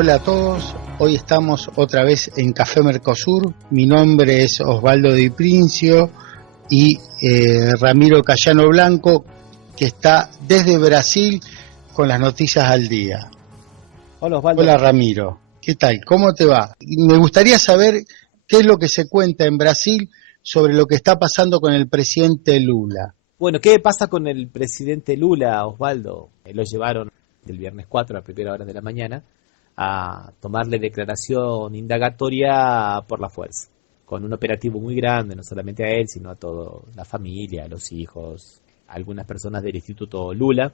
Hola a todos, hoy estamos otra vez en Café Mercosur. Mi nombre es Osvaldo Di Princio y Ramiro Cayano Blanco, que está desde Brasil con las noticias al día. Hola Osvaldo. Hola Ramiro, ¿qué tal? ¿Cómo te va? Me gustaría saber qué es lo que se cuenta en Brasil sobre lo que está pasando con el presidente Lula. Bueno, ¿qué pasa con el presidente Lula, Osvaldo? Lo llevaron el viernes 4 a primera hora de la mañana a tomarle declaración indagatoria por la fuerza, con un operativo muy grande, no solamente a él, sino a toda la familia, a los hijos, a algunas personas del Instituto Lula,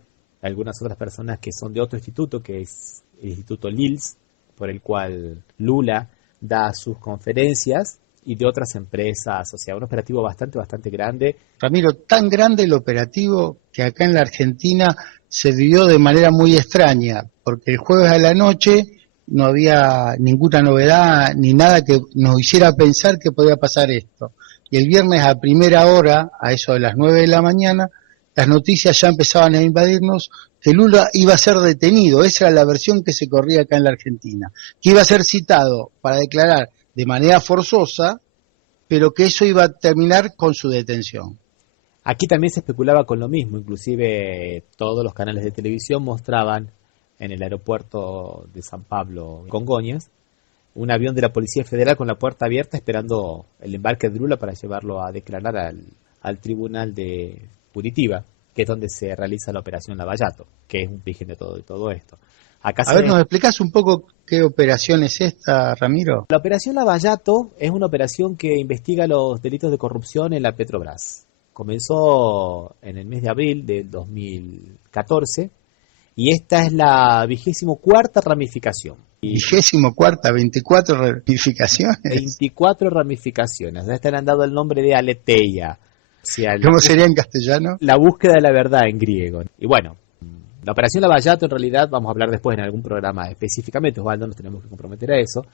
a algunas otras personas que son de otro instituto, que es el Instituto Lils, por el cual Lula da sus conferencias, y de otras empresas, o sea, un operativo bastante grande. Ramiro, tan grande el operativo que acá en la Argentina se vivió de manera muy extraña, porque el jueves a la noche no había ninguna novedad ni nada que nos hiciera pensar que podía pasar esto. Y el viernes a primera hora, a eso de las 9 de la mañana, las noticias ya empezaban a invadirnos que Lula iba a ser detenido. Esa era la versión que se corría acá en la Argentina, que iba a ser citado para declarar de manera forzosa, pero que eso iba a terminar con su detención. Aquí también se especulaba con lo mismo, inclusive todos los canales de televisión mostraban en el aeropuerto de San Pablo, Congonhas, un avión de la Policía Federal con la puerta abierta esperando el embarque de Lula para llevarlo a declarar al tribunal de Curitiba, que es donde se realiza la operación Lavallato, que es un origen de todo esto. ¿nos explicás un poco qué operación es esta, Ramiro? La operación Lavallato es una operación que investiga los delitos de corrupción en la Petrobras. Comenzó en el mes de abril del 2014 y esta es la 24ª ramificación. 24ª, 24 ramificaciones. 24 ramificaciones. A esta le han dado el nombre de Aletheia. O sea, ¿cómo sería en castellano? La búsqueda de la verdad en griego. Y bueno, la operación Lavallato en realidad, vamos a hablar después en algún programa específicamente, Osvaldo, nos tenemos que comprometer a eso,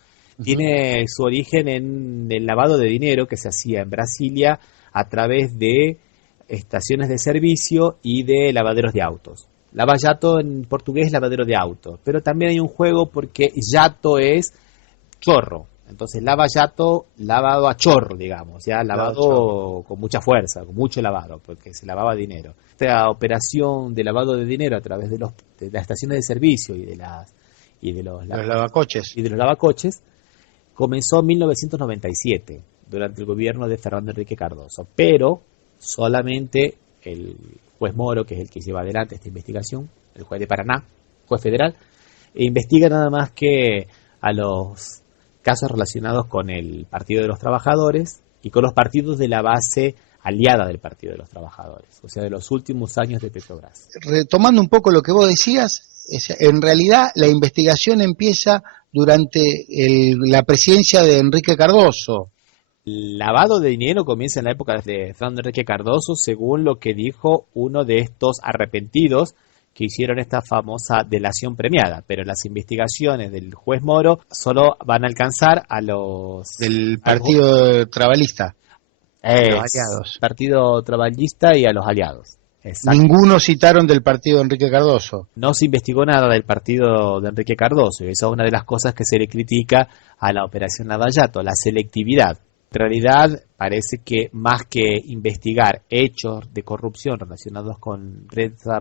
tiene su origen en el lavado de dinero que se hacía en Brasilia a través de estaciones de servicio y de lavaderos de autos. Lavallato en portugués es lavadero de autos, pero también hay un juego porque yato es chorro. Entonces lavallato, lavado a chorro, digamos, ya lavado con mucha fuerza, con mucho lavado, porque se lavaba dinero. Esta operación de lavado de dinero a través de las estaciones de servicio y de los lavacoches comenzó en 1997 durante el gobierno de Fernando Henrique Cardoso, pero solamente el juez Moro, que es el que lleva adelante esta investigación, el juez de Paraná, juez federal, investiga nada más que a los casos relacionados con el Partido de los Trabajadores y con los partidos de la base aliada del Partido de los Trabajadores, o sea, de los últimos años de Petrobras. Retomando un poco lo que vos decías, en realidad la investigación empieza durante la presidencia de Enrique Cardoso. El lavado de dinero comienza en la época de Fernando Enrique Cardoso, según lo que dijo uno de estos arrepentidos que hicieron esta famosa delación premiada, pero las investigaciones del juez Moro solo van a alcanzar a los... del Partido Trabalista, los aliados. Partido Trabajista y a los aliados. Exacto. Ninguno citaron del partido de Enrique Cardoso. No se investigó nada del partido de Enrique Cardoso, y esa es una de las cosas que se le critica a la operación Lavallato, la selectividad. En realidad parece que más que investigar hechos de corrupción relacionados con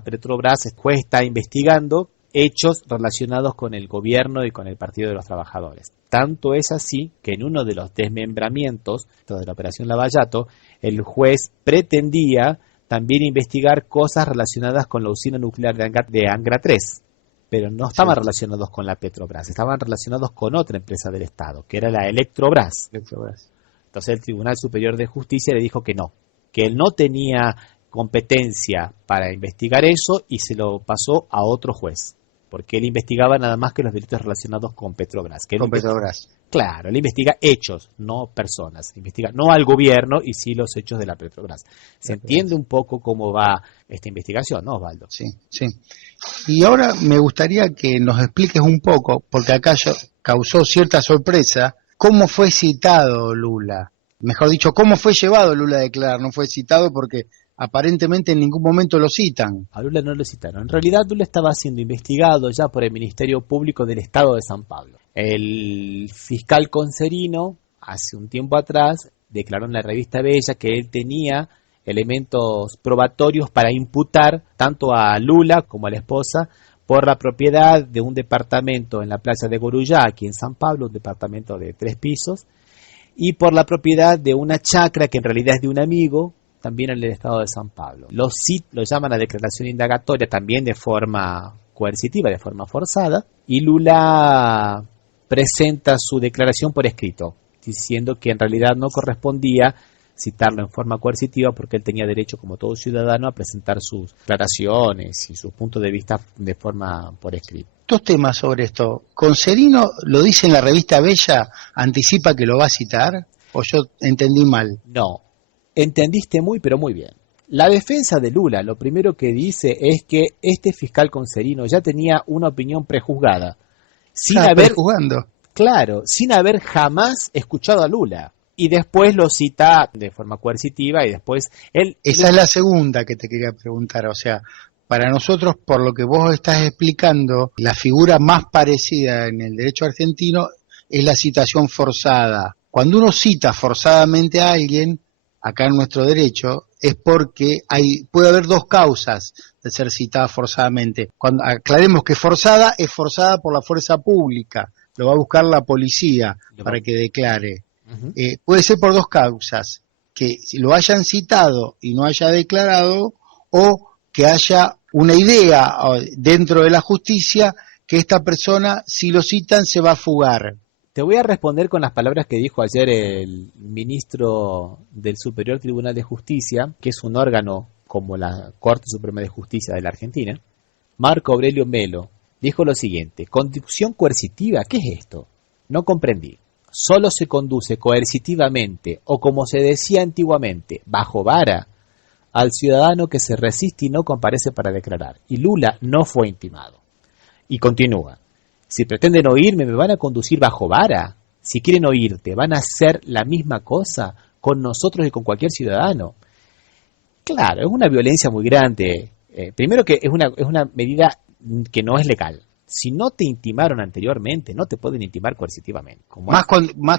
Petrobras, el juez está investigando hechos relacionados con el gobierno y con el Partido de los Trabajadores. Tanto es así que en uno de los desmembramientos de la operación Lavallato, el juez pretendía también investigar cosas relacionadas con la usina nuclear de Angra 3, pero no estaban relacionados con la Petrobras, estaban relacionados con otra empresa del Estado, que era la Electrobras. Entonces el Tribunal Superior de Justicia le dijo que no, que él no tenía competencia para investigar eso y se lo pasó a otro juez, porque él investigaba nada más que los delitos relacionados con Petrobras. Claro, él investiga hechos, no personas, investiga no al gobierno y sí los hechos de la Petrobras. ¿Se entiende un poco cómo va esta investigación, no, Osvaldo? Sí. Y ahora me gustaría que nos expliques un poco, porque acá causó cierta sorpresa, ¿cómo fue citado Lula? Mejor dicho, ¿cómo fue llevado Lula a declarar? No fue citado porque aparentemente en ningún momento lo citan. A Lula no lo citaron. En realidad Lula estaba siendo investigado ya por el Ministerio Público del Estado de San Pablo. El fiscal Concerino, hace un tiempo atrás, declaró en la revista Bella que él tenía elementos probatorios para imputar tanto a Lula como a la esposa por la propiedad de un departamento en la playa de Gorullá, aquí en San Pablo, un departamento de 3 pisos, y por la propiedad de una chacra que en realidad es de un amigo, también en el estado de San Pablo. Los CIT lo llaman a declaración indagatoria también de forma coercitiva, de forma forzada, y Lula presenta su declaración por escrito, diciendo que en realidad no correspondía citarlo en forma coercitiva porque él tenía derecho, como todo ciudadano, a presentar sus declaraciones y sus puntos de vista de forma por escrito. 2 temas sobre esto. ¿Concerino lo dice en la revista Bella, anticipa que lo va a citar? ¿O yo entendí mal? No, entendiste pero muy bien. La defensa de Lula lo primero que dice es que este fiscal Concerino ya tenía una opinión prejuzgada, sin haber jamás escuchado a Lula. Y después lo cita de forma coercitiva y después él... Esa es la segunda que te quería preguntar, o sea, para nosotros, por lo que vos estás explicando, la figura más parecida en el derecho argentino es la citación forzada. Cuando uno cita forzadamente a alguien, acá en nuestro derecho, es porque puede haber 2 causas de ser citada forzadamente. Cuando aclaremos que forzada es forzada por la fuerza pública, lo va a buscar la policía para que declare. Puede ser por 2 causas, que lo hayan citado y no haya declarado, o que haya una idea dentro de la justicia que esta persona, si lo citan, se va a fugar. Te voy a responder con las palabras que dijo ayer el ministro del Superior Tribunal de Justicia, que es un órgano como la Corte Suprema de Justicia de la Argentina, Marco Aurelio Melo, dijo lo siguiente: conducción coercitiva, ¿qué es esto? No comprendí. Solo se conduce coercitivamente, o como se decía antiguamente, bajo vara, al ciudadano que se resiste y no comparece para declarar. Y Lula no fue intimado. Y continúa: si pretenden oírme, ¿me van a conducir bajo vara? Si quieren oírte, ¿van a hacer la misma cosa con nosotros y con cualquier ciudadano? Claro, es una violencia muy grande. Primero que es una medida que no es legal. Si no te intimaron anteriormente, no te pueden intimar coercitivamente. Más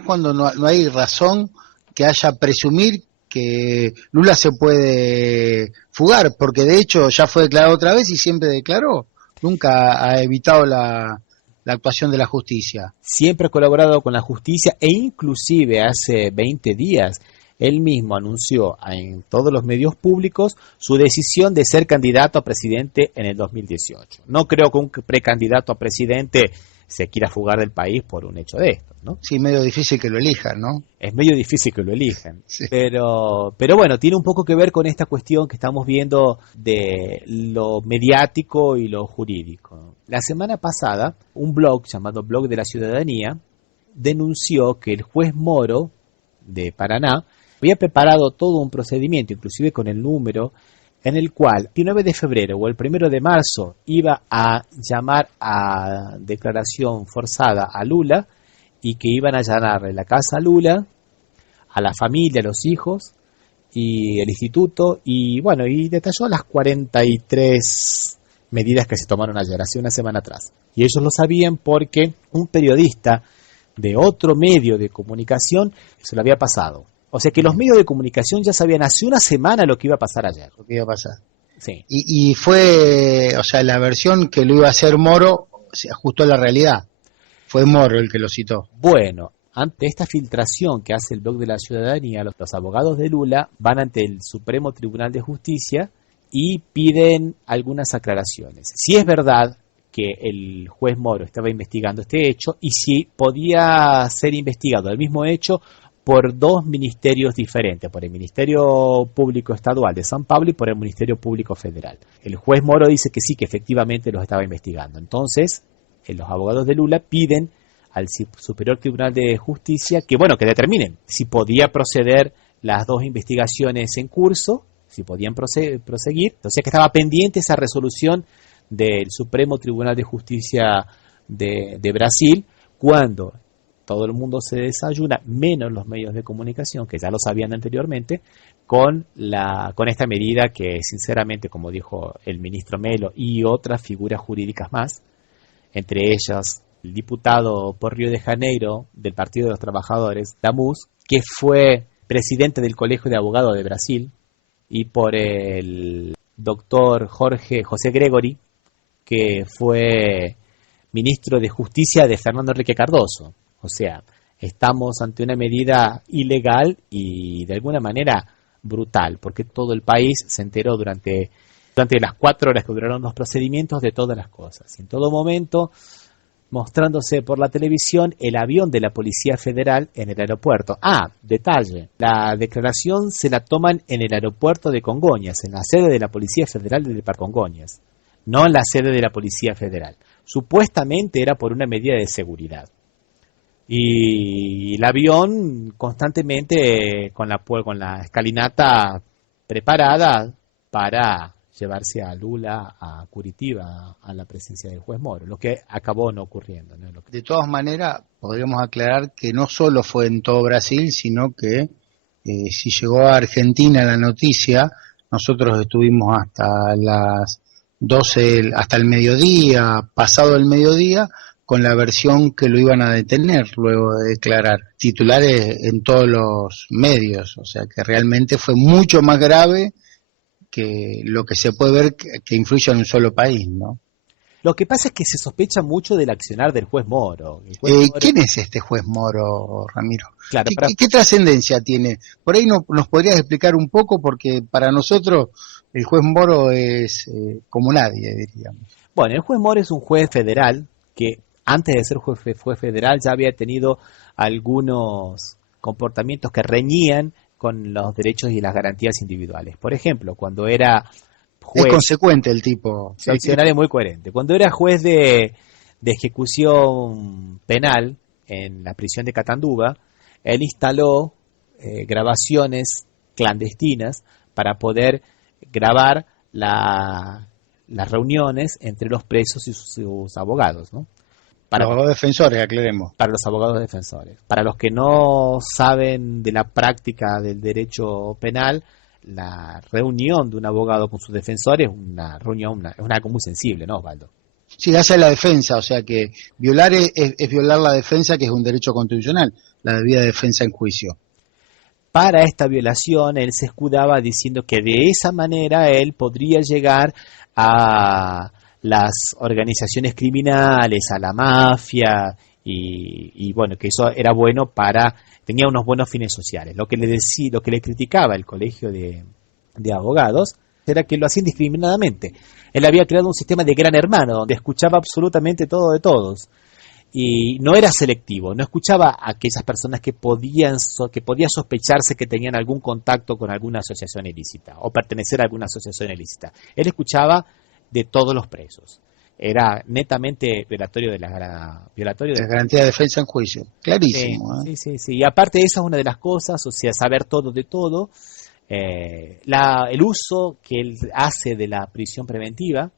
cuando no hay razón que haya presumir que Lula se puede fugar, porque de hecho ya fue declarado otra vez y siempre declaró. Nunca ha evitado la actuación de la justicia. Siempre ha colaborado con la justicia e inclusive hace 20 días él mismo anunció en todos los medios públicos su decisión de ser candidato a presidente en el 2018. No creo que un precandidato a presidente se quiera fugar del país por un hecho de estos, ¿no? Sí, medio difícil que lo elijan, ¿no? Es medio difícil que lo elijan, sí. Pero bueno, tiene un poco que ver con esta cuestión que estamos viendo de lo mediático y lo jurídico. La semana pasada, un blog llamado Blog de la Ciudadanía denunció que el juez Moro de Paraná había preparado todo un procedimiento, inclusive con el número, en el cual el 19 de febrero o el 1 de marzo iba a llamar a declaración forzada a Lula y que iban a allanarle la casa a Lula, a la familia, a los hijos y el instituto, y bueno, y detalló las 43 medidas que se tomaron ayer, hace una semana atrás. Y ellos lo sabían porque un periodista de otro medio de comunicación se lo había pasado. O sea que los medios de comunicación ya sabían hace una semana lo que iba a pasar ayer. Lo que iba a pasar. Sí. Y fue, o sea, la versión que lo iba a hacer Moro se ajustó a la realidad. Fue Moro el que lo citó. Bueno, ante esta filtración que hace el Blog de la Ciudadanía, los abogados de Lula van ante el Supremo Tribunal de Justicia y piden algunas aclaraciones. Si es verdad que el juez Moro estaba investigando este hecho y si podía ser investigado el mismo hecho por 2 ministerios diferentes, por el Ministerio Público Estadual de San Pablo y por el Ministerio Público Federal. El juez Moro dice que sí, que efectivamente los estaba investigando. Entonces, los abogados de Lula piden al Superior Tribunal de Justicia que determinen si podía proceder las 2 investigaciones en curso, si podían proseguir. O sea que estaba pendiente esa resolución del Supremo Tribunal de Justicia de Brasil, cuando todo el mundo se desayuna, menos los medios de comunicación, que ya lo sabían anteriormente, con esta medida que, sinceramente, como dijo el ministro Melo y otras figuras jurídicas más, entre ellas el diputado por Río de Janeiro del Partido de los Trabajadores, Damus, que fue presidente del Colegio de Abogados de Brasil, y por el doctor José Gregory, que fue ministro de Justicia de Fernando Henrique Cardoso. O sea, estamos ante una medida ilegal y de alguna manera brutal, porque todo el país se enteró durante las 4 horas que duraron los procedimientos de todas las cosas. Y en todo momento, mostrándose por la televisión el avión de la Policía Federal en el aeropuerto. Detalle, la declaración se la toman en el aeropuerto de Congonhas, en la sede de la Policía Federal del Departamento Congonhas, no en la sede de la Policía Federal. Supuestamente era por una medida de seguridad. Y el avión constantemente con la escalinata preparada para llevarse a Lula a Curitiba a la presencia del juez Moro, lo que acabó no ocurriendo, ¿no? De todas maneras, podríamos aclarar que no solo fue en todo Brasil, sino que si llegó a Argentina la noticia, nosotros estuvimos hasta las 12, hasta el mediodía, pasado el mediodía, con la versión que lo iban a detener luego de declarar. Titulares en todos los medios, o sea que realmente fue mucho más grave que lo que se puede ver que influye en un solo país, ¿no? Lo que pasa es que se sospecha mucho del accionar del juez Moro. Moro... ¿Quién es este juez Moro, Ramiro? Claro, ¿Qué trascendencia tiene? Por ahí nos podrías explicar un poco, porque para nosotros el juez Moro es como nadie, diríamos. Bueno, el juez Moro es un juez federal que antes de ser juez federal ya había tenido algunos comportamientos que reñían con los derechos y las garantías individuales. Por ejemplo, cuando era juez... Es consecuente el tipo. El diccionario es muy coherente. Cuando era juez de ejecución penal en la prisión de Catanduva, él instaló grabaciones clandestinas para poder grabar las reuniones entre los presos y sus abogados, ¿no? Para los defensores, aclaremos. Para los abogados defensores. Para los que no saben de la práctica del derecho penal, la reunión de un abogado con sus defensores es una reunión, es algo muy sensible, ¿no, Osvaldo? Sí, hace la defensa, o sea que violar es violar la defensa, que es un derecho constitucional, la debida defensa en juicio. Para esta violación, él se escudaba diciendo que de esa manera él podría llegar a las organizaciones criminales, a la mafia, y bueno, que eso era bueno tenía unos buenos fines sociales. Lo que le criticaba el colegio de abogados era que lo hacía indiscriminadamente. Él había creado un sistema de gran hermano, donde escuchaba absolutamente todo de todos. Y no era selectivo, no escuchaba a aquellas personas que podía sospecharse que tenían algún contacto con alguna asociación ilícita o pertenecer a alguna asociación ilícita. Él escuchaba de todos los presos. Era netamente violatorio de la garantía de defensa en juicio. Clarísimo. Sí. Y aparte esa es una de las cosas, o sea, saber todo de todo. El uso que él hace de la prisión preventiva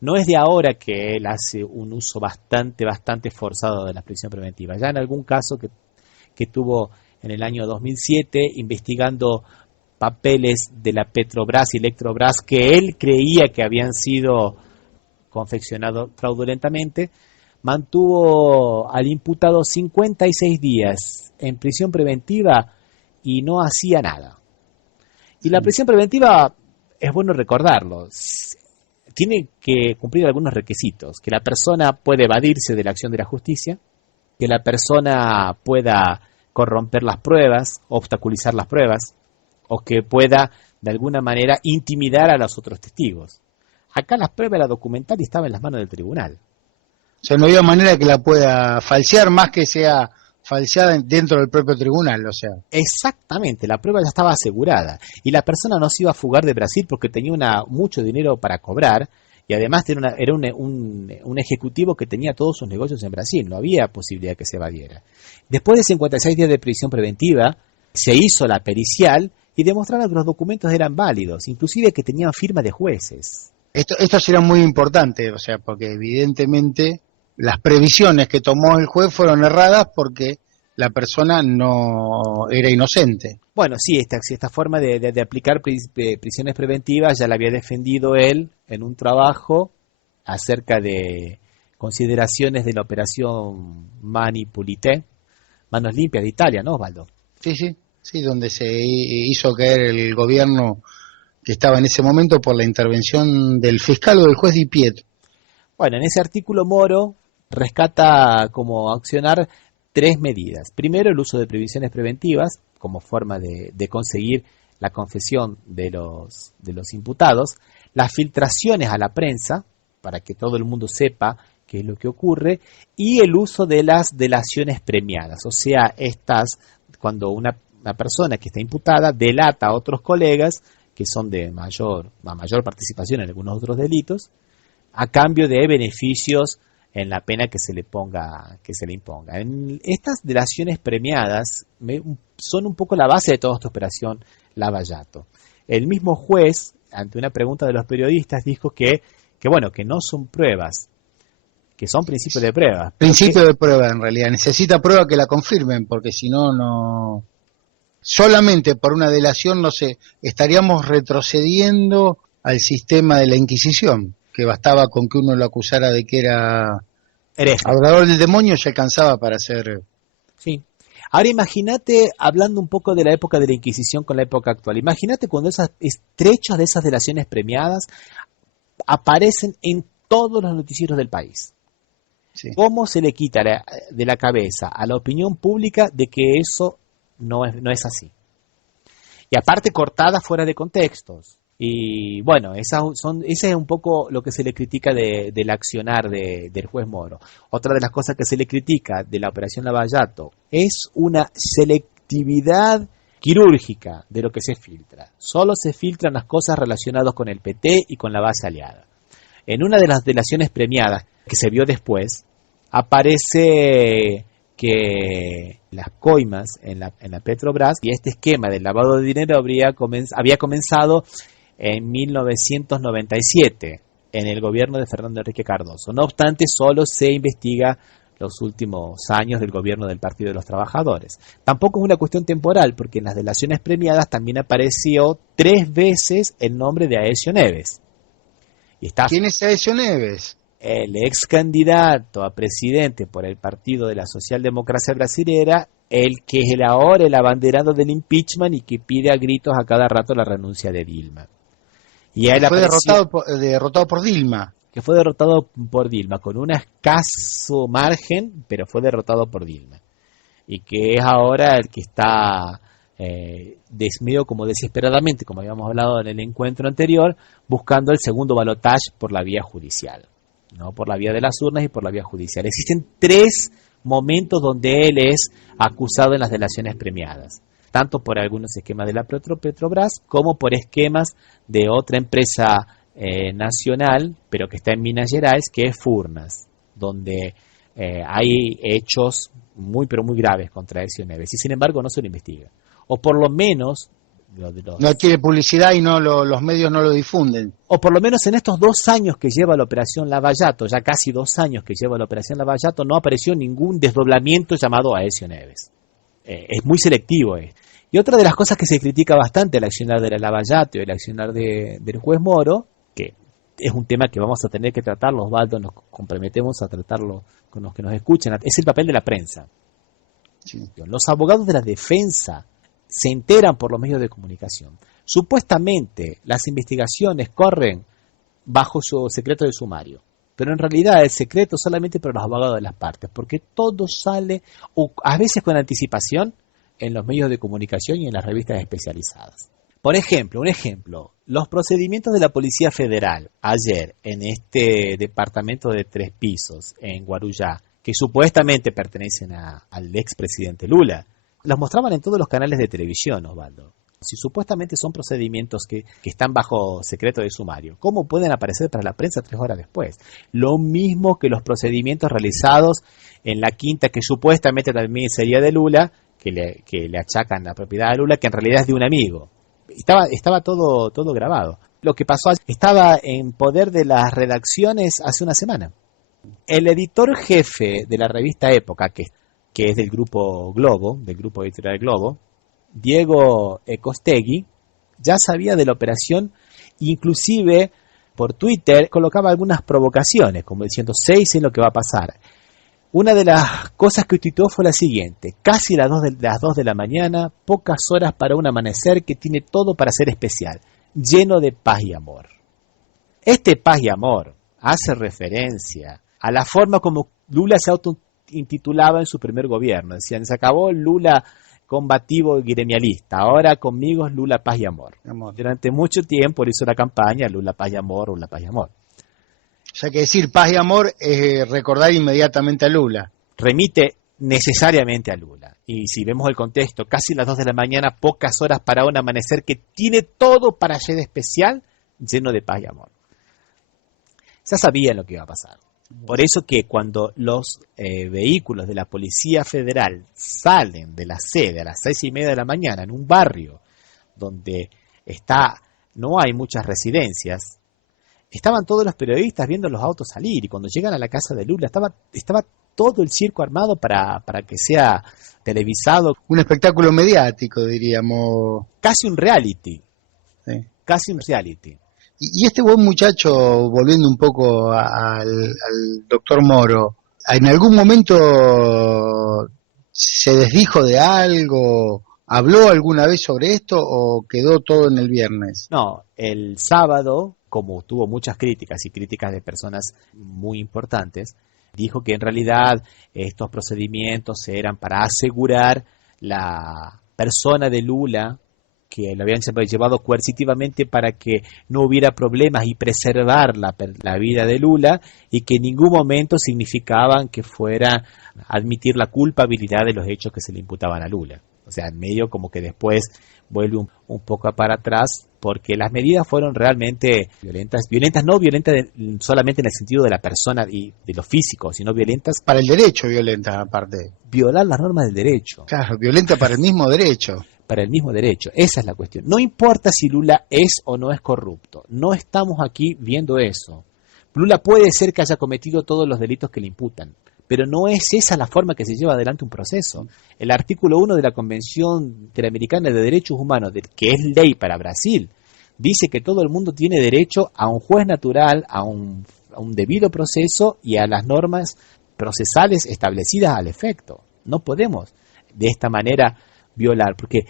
no es de ahora que él hace un uso bastante forzado de la prisión preventiva. Ya en algún caso que tuvo en el año 2007 investigando papeles de la Petrobras y Electrobras que él creía que habían sido confeccionados fraudulentamente, mantuvo al imputado 56 días en prisión preventiva y no hacía nada. Y la prisión preventiva, es bueno recordarlo, tiene que cumplir algunos requisitos: que la persona pueda evadirse de la acción de la justicia, que la persona pueda corromper las pruebas, obstaculizar las pruebas, o que pueda de alguna manera intimidar a los otros testigos. Acá las pruebas, la documental, estaba en las manos del tribunal. O sea, no había manera que la pueda falsear, más que sea falseada dentro del propio tribunal, o sea. Exactamente, la prueba ya estaba asegurada y la persona no se iba a fugar de Brasil porque tenía mucho dinero para cobrar, y además era un ejecutivo que tenía todos sus negocios en Brasil, no había posibilidad que se evadiera. Después de 56 días de prisión preventiva, se hizo la pericial y demostraron que los documentos eran válidos, inclusive que tenían firma de jueces. Esto será muy importante, o sea, porque evidentemente las previsiones que tomó el juez fueron erradas, porque la persona no era inocente. Bueno, sí, esta forma de aplicar prisiones preventivas ya la había defendido él en un trabajo acerca de consideraciones de la operación Mani Pulite, Manos Limpias de Italia, ¿no, Osvaldo? Sí, sí, sí, donde se hizo caer el gobierno que estaba en ese momento por la intervención del fiscal o del juez Di Pietro. Bueno, en ese artículo Moro rescata como accionar tres medidas. Primero, el uso de previsiones preventivas como forma de conseguir la confesión de los imputados, las filtraciones a la prensa para que todo el mundo sepa qué es lo que ocurre, y el uso de las delaciones premiadas, o sea, cuando una persona que está imputada delata a otros colegas que son de mayor participación en algunos otros delitos, a cambio de beneficios en la pena que se le imponga. Estas delaciones premiadas son un poco la base de toda esta operación Lavallato. El mismo juez, ante una pregunta de los periodistas, dijo que no son pruebas, que son principios de prueba. Principio de prueba, en realidad. Necesita prueba que la confirmen, porque si no, no... Solamente por una delación, no sé, estaríamos retrocediendo al sistema de la Inquisición, que bastaba con que uno lo acusara de que era hereje, adorador del demonio, ya alcanzaba para ser... Sí. Ahora imagínate, hablando un poco de la época de la Inquisición con la época actual, imagínate cuando esos estrechos de esas delaciones premiadas aparecen en todos los noticieros del país. Sí. ¿Cómo se le quita de la cabeza a la opinión pública de que eso no es así? Y aparte cortadas fuera de contextos. Y bueno, ese es un poco lo que se le critica del accionar del juez Moro. Otra de las cosas que se le critica de la operación Lavallato es una selectividad quirúrgica de lo que se filtra. Solo se filtran las cosas relacionadas con el PT y con la base aliada. En una de las delaciones premiadas que se vio después, aparece que las coimas en la Petrobras y este esquema del lavado de dinero había comenzado en 1997 en el gobierno de Fernando Enrique Cardoso. No obstante, solo se investiga los últimos años del gobierno del Partido de los Trabajadores. Tampoco es una cuestión temporal, porque en las delaciones premiadas también apareció 3 veces el nombre de Aécio Neves. ¿Quién es Aécio Neves? El ex candidato a presidente por el Partido de la Socialdemocracia Brasilera, el que es ahora el abanderado del impeachment y que pide a gritos a cada rato la renuncia de Dilma. Y él fue derrotado por Dilma. Que fue derrotado por Dilma, con un escaso margen, pero fue derrotado por Dilma. Y que es ahora el que está medio como desesperadamente, como habíamos hablado en el encuentro anterior, buscando el segundo balotaje por la vía judicial. No por la vía de las urnas y por la vía judicial. Existen 3 momentos donde él es acusado en las delaciones premiadas, tanto por algunos esquemas de la Petrobras como por esquemas de otra empresa nacional, pero que está en Minas Gerais, que es Furnas, donde hay hechos muy pero muy graves contra Aécio Neves y sin embargo no se lo investiga, o por lo menos no tiene publicidad y los medios no lo difunden. O por lo menos en estos 2 años que lleva la operación Lavallato, ya casi 2 años que lleva la operación Lavallato, no apareció ningún desdoblamiento llamado Aécio Neves. Es muy selectivo. Y otra de las cosas que se critica bastante el accionar de la Lavallato y el accionar del juez Moro, que es un tema que vamos a tener que tratarlo, Osvaldo, nos comprometemos a tratarlo con los que nos escuchan, es el papel de la prensa. Sí. Los abogados de la defensa se enteran por los medios de comunicación. Supuestamente las investigaciones corren bajo su secreto de sumario, pero en realidad el secreto solamente para los abogados de las partes, porque todo sale, a veces con anticipación, en los medios de comunicación y en las revistas especializadas. Por ejemplo, los procedimientos de la Policía Federal ayer en este departamento de 3 pisos en Guarujá, que supuestamente pertenecen al expresidente Lula, los mostraban en todos los canales de televisión, Osvaldo. Si supuestamente son procedimientos que están bajo secreto de sumario, ¿cómo pueden aparecer para la prensa 3 horas después? Lo mismo que los procedimientos realizados en la quinta, que supuestamente también sería de Lula, que le achacan la propiedad de Lula, que en realidad es de un amigo. Estaba todo grabado. Lo que pasó estaba en poder de las redacciones hace una semana. El editor jefe de la revista Época, que que es del grupo Globo, del grupo editorial Globo, Diego Costegui, ya sabía de la operación, inclusive por Twitter colocaba algunas provocaciones, como diciendo, 6 es lo que va a pasar. Una de las cosas que tuiteó fue la siguiente: casi las 2 de la mañana, pocas horas para un amanecer que tiene todo para ser especial, lleno de paz y amor. Este paz y amor hace referencia a la forma como Lula se autointitulaba en su primer gobierno. Decían, se acabó el Lula combativo y gremialista, ahora conmigo es Lula paz y amor. Durante mucho tiempo él hizo la campaña Lula paz y amor, Lula paz y amor. O sea que decir paz y amor es recordar inmediatamente a Lula. Remite necesariamente a Lula. Y si vemos el contexto, casi las 2 de la mañana, pocas horas para un amanecer que tiene todo para ser especial, lleno de paz y amor. Ya sabían lo que iba a pasar. Por eso que cuando los vehículos de la Policía Federal salen de la sede a las 6:30 de la mañana en un barrio donde no hay muchas residencias, estaban todos los periodistas viendo los autos salir, y cuando llegan a la casa de Lula estaba todo el circo armado para que sea televisado. Un espectáculo mediático, diríamos. Casi un reality. Sí. Casi un reality. Y este buen muchacho, volviendo un poco al doctor Moro, ¿en algún momento se desdijo de algo? ¿Habló alguna vez sobre esto o quedó todo en el viernes? No, el sábado, como tuvo muchas críticas y críticas de personas muy importantes, dijo que en realidad estos procedimientos eran para asegurar la persona de Lula, que lo habían llevado coercitivamente para que no hubiera problemas y preservar la vida de Lula, y que en ningún momento significaban que fuera a admitir la culpabilidad de los hechos que se le imputaban a Lula. O sea, en medio como que después vuelve un poco para atrás, porque las medidas fueron realmente violentas no violentas solamente en el sentido de la persona y de lo físico, sino violentas para el derecho, violentas aparte. Violar las normas del derecho. Claro, violenta para el mismo derecho. Para el mismo derecho, esa es la cuestión. No importa si Lula es o no es corrupto, no estamos aquí viendo eso. Lula puede ser que haya cometido todos los delitos que le imputan, pero no es esa la forma que se lleva adelante un proceso. El artículo 1 de la Convención Interamericana de Derechos Humanos, que es ley para Brasil, dice que todo el mundo tiene derecho a un juez natural, a un debido proceso y a las normas procesales establecidas al efecto. No podemos de esta manera violar, porque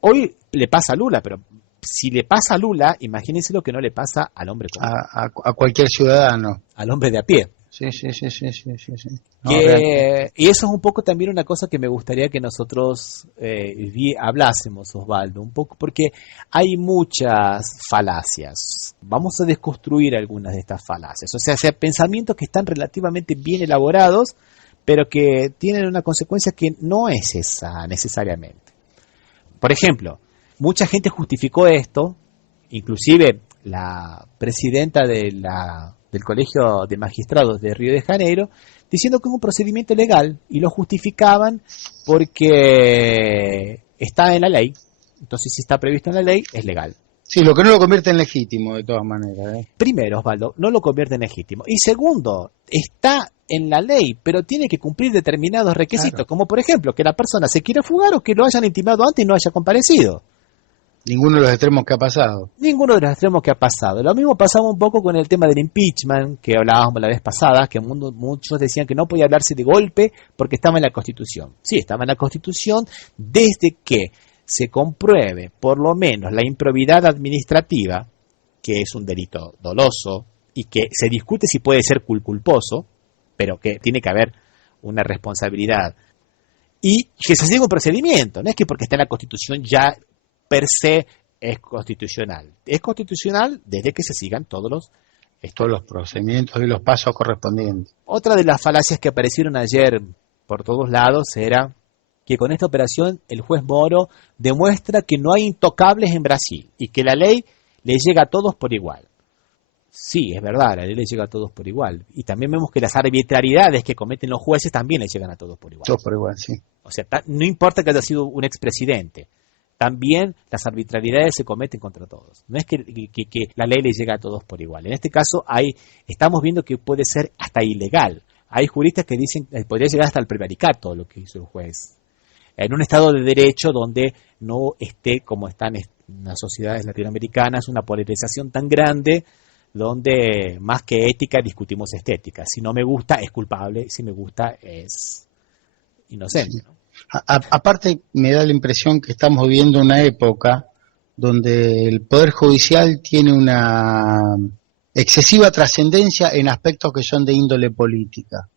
hoy le pasa a Lula, pero si le pasa a Lula, imagínense lo que no le pasa al hombre común. A cualquier ciudadano. Al hombre de a pie. Sí. No, y eso es un poco también una cosa que me gustaría que nosotros hablásemos, Osvaldo, un poco, porque hay muchas falacias. Vamos a desconstruir algunas de estas falacias. O sea, pensamientos que están relativamente bien elaborados, pero que tienen una consecuencia que no es esa necesariamente. Por ejemplo, mucha gente justificó esto, inclusive la presidenta del Colegio de Magistrados de Río de Janeiro, diciendo que es un procedimiento legal, y lo justificaban porque está en la ley. Entonces, si está previsto en la ley, es legal. Sí, lo que no lo convierte en legítimo, de todas maneras. Primero, Osvaldo, no lo convierte en legítimo. Y segundo, está en la ley, pero tiene que cumplir determinados requisitos, claro, como por ejemplo, que la persona se quiera fugar o que lo hayan intimado antes y no haya comparecido. Ninguno de los extremos que ha pasado. Ninguno de los extremos que ha pasado. Lo mismo pasaba un poco con el tema del impeachment, que hablábamos la vez pasada, que muchos decían que no podía hablarse de golpe porque estaba en la Constitución. Sí, estaba en la Constitución desde que se compruebe por lo menos la improbidad administrativa, que es un delito doloso y que se discute si puede ser culposo, pero que tiene que haber una responsabilidad. Y que se siga un procedimiento, no es que porque está en la Constitución ya per se es constitucional. Es constitucional desde que se sigan todos los procedimientos y los pasos correspondientes. Otra de las falacias que aparecieron ayer por todos lados era que con esta operación el juez Moro demuestra que no hay intocables en Brasil y que la ley le llega a todos por igual. Sí, es verdad, la ley le llega a todos por igual. Y también vemos que las arbitrariedades que cometen los jueces también le llegan a todos por igual. Todos por igual, sí. O sea, no importa que haya sido un expresidente, también las arbitrariedades se cometen contra todos. No es que la ley le llega a todos por igual. En este caso estamos viendo que puede ser hasta ilegal. Hay juristas que dicen que podría llegar hasta el prevaricato lo que hizo el juez. En un Estado de Derecho donde no esté, como están en las sociedades latinoamericanas, una polarización tan grande donde más que ética discutimos estética. Si no me gusta es culpable, si me gusta es inocente, Sí. ¿no? Aparte, me da la impresión que estamos viviendo una época donde el Poder Judicial tiene una excesiva trascendencia en aspectos que son de índole política.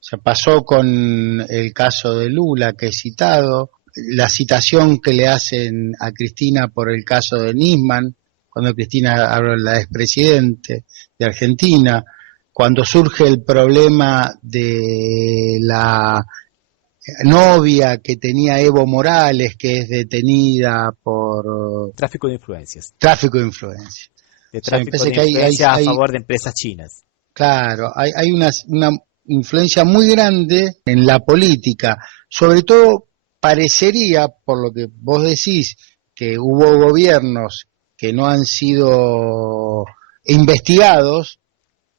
Se pasó con el caso de Lula, que he citado, la citación que le hacen a Cristina por el caso de Nisman, cuando Cristina habla la expresidente de Argentina, cuando surge el problema de la novia que tenía Evo Morales, que es detenida por Tráfico de influencias. tráfico de influencia. De O sea, me tráfico parece de que influencias a favor de empresas chinas. claro, hay una influencia muy grande en la política. Sobre todo, parecería, por lo que vos decís, que hubo gobiernos que no han sido investigados,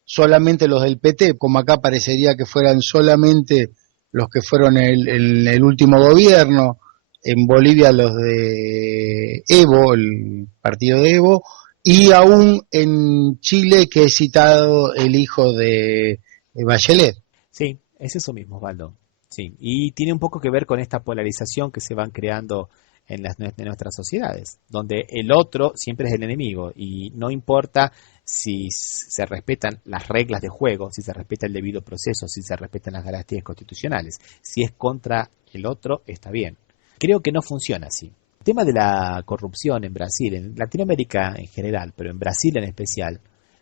solamente los del PT, como acá parecería que fueran solamente los que fueron en el último gobierno, en Bolivia los de Evo, el partido de Evo, y aún en Chile que he citado el hijo de Bachelet. Sí, es eso mismo, Osvaldo. Sí, y tiene un poco que ver con esta polarización que se van creando en nuestras sociedades, donde el otro siempre es el enemigo y no importa si se respetan las reglas de juego, si se respeta el debido proceso, si se respetan las garantías constitucionales. Si es contra el otro, está bien. Creo que no funciona así. El tema de la corrupción en Brasil, en Latinoamérica en general, pero en Brasil en especial,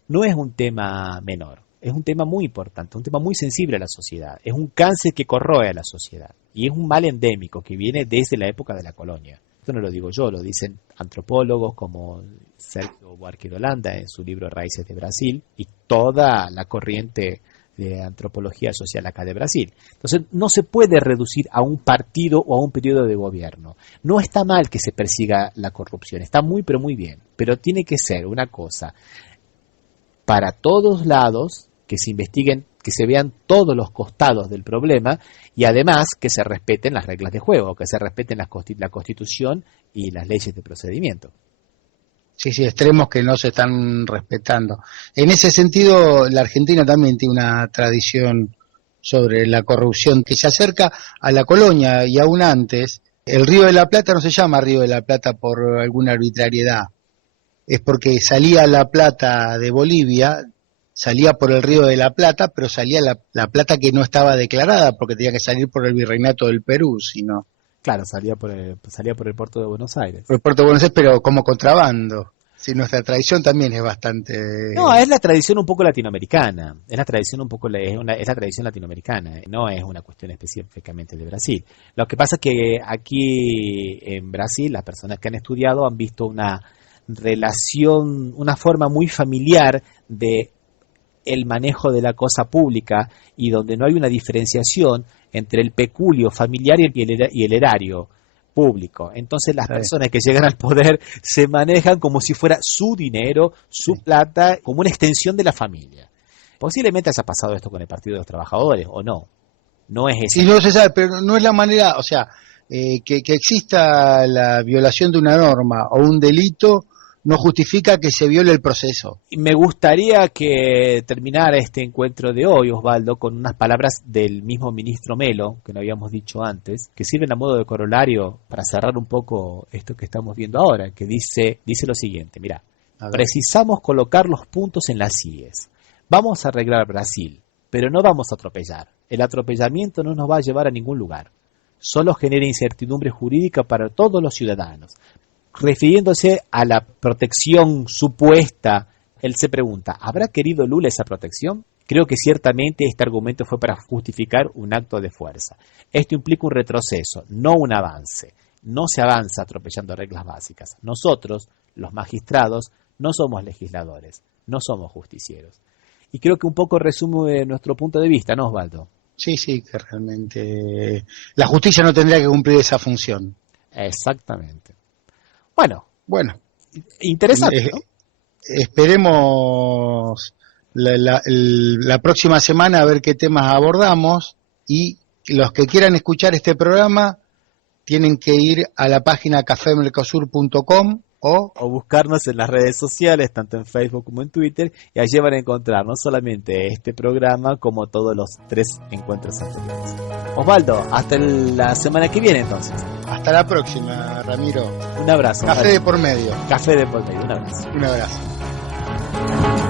no es un tema menor. Es un tema muy importante, un tema muy sensible a la sociedad. Es un cáncer que corroe a la sociedad. Y es un mal endémico que viene desde la época de la colonia. Esto no lo digo yo, lo dicen antropólogos como Sergio Buarque de Holanda en su libro Raíces de Brasil y toda la corriente de antropología social acá de Brasil. Entonces, no se puede reducir a un partido o a un periodo de gobierno. No está mal que se persiga la corrupción, está muy, pero muy bien. Pero tiene que ser una cosa para todos lados, que se investiguen, que se vean todos los costados del problema y además que se respeten las reglas de juego, que se respeten la Constitución y las leyes de procedimiento. Sí, sí, extremos que no se están respetando. En ese sentido, la Argentina también tiene una tradición sobre la corrupción que se acerca a la colonia y aún antes. El Río de la Plata no se llama Río de la Plata por alguna arbitrariedad, es porque salía la plata de Bolivia, salía por el Río de la Plata, pero salía la plata que no estaba declarada, porque tenía que salir por el Virreinato del Perú, sino Claro, salía por el puerto de Buenos Aires. por el Puerto de Buenos Aires, pero como contrabando. Sí, nuestra tradición también es bastante... No, es la tradición un poco latinoamericana, es la tradición un poco es la tradición latinoamericana, no es una cuestión específicamente de Brasil. Lo que pasa es que aquí en Brasil las personas que han estudiado han visto una relación, una forma muy familiar de el manejo de la cosa pública y donde no hay una diferenciación entre el peculio familiar y el erario público. Entonces las personas que llegan al poder se manejan como si fuera su dinero, su plata, como una extensión de la familia. Posiblemente haya pasado esto con el Partido de los Trabajadores, o no. No es eso. Sí, no se sabe, pero no es la manera, o sea, que exista la violación de una norma o un delito no justifica que se viole el proceso. Me gustaría que terminara este encuentro de hoy, Osvaldo, con unas palabras del mismo ministro Melo, que no habíamos dicho antes, que sirven a modo de corolario para cerrar un poco esto que estamos viendo ahora, que dice lo siguiente, mira, precisamos colocar los puntos en las IES. Vamos a arreglar Brasil, pero no vamos a atropellar. El atropellamiento no nos va a llevar a ningún lugar. Solo genera incertidumbre jurídica para todos los ciudadanos. Refiriéndose a la protección supuesta, él se pregunta, ¿habrá querido Lula esa protección? Creo que ciertamente este argumento fue para justificar un acto de fuerza. Esto implica un retroceso, no un avance. No se avanza atropellando reglas básicas. Nosotros, los magistrados, no somos legisladores, no somos justicieros. Y creo que un poco resume nuestro punto de vista, ¿no, Osvaldo? Sí, sí, que realmente la justicia no tendría que cumplir esa función. Exactamente. Bueno, Bueno, interesante, ¿no? esperemos la próxima semana a ver qué temas abordamos, y los que quieran escuchar este programa tienen que ir a la página cafemercosur.com o buscarnos en las redes sociales, tanto en Facebook como en Twitter, y allí van a encontrar no solamente este programa, como todos los 3 encuentros anteriores. Osvaldo, hasta la semana que viene entonces. Hasta la próxima, Ramiro. Un abrazo. Café de por medio. Café de por medio, un abrazo. Un abrazo.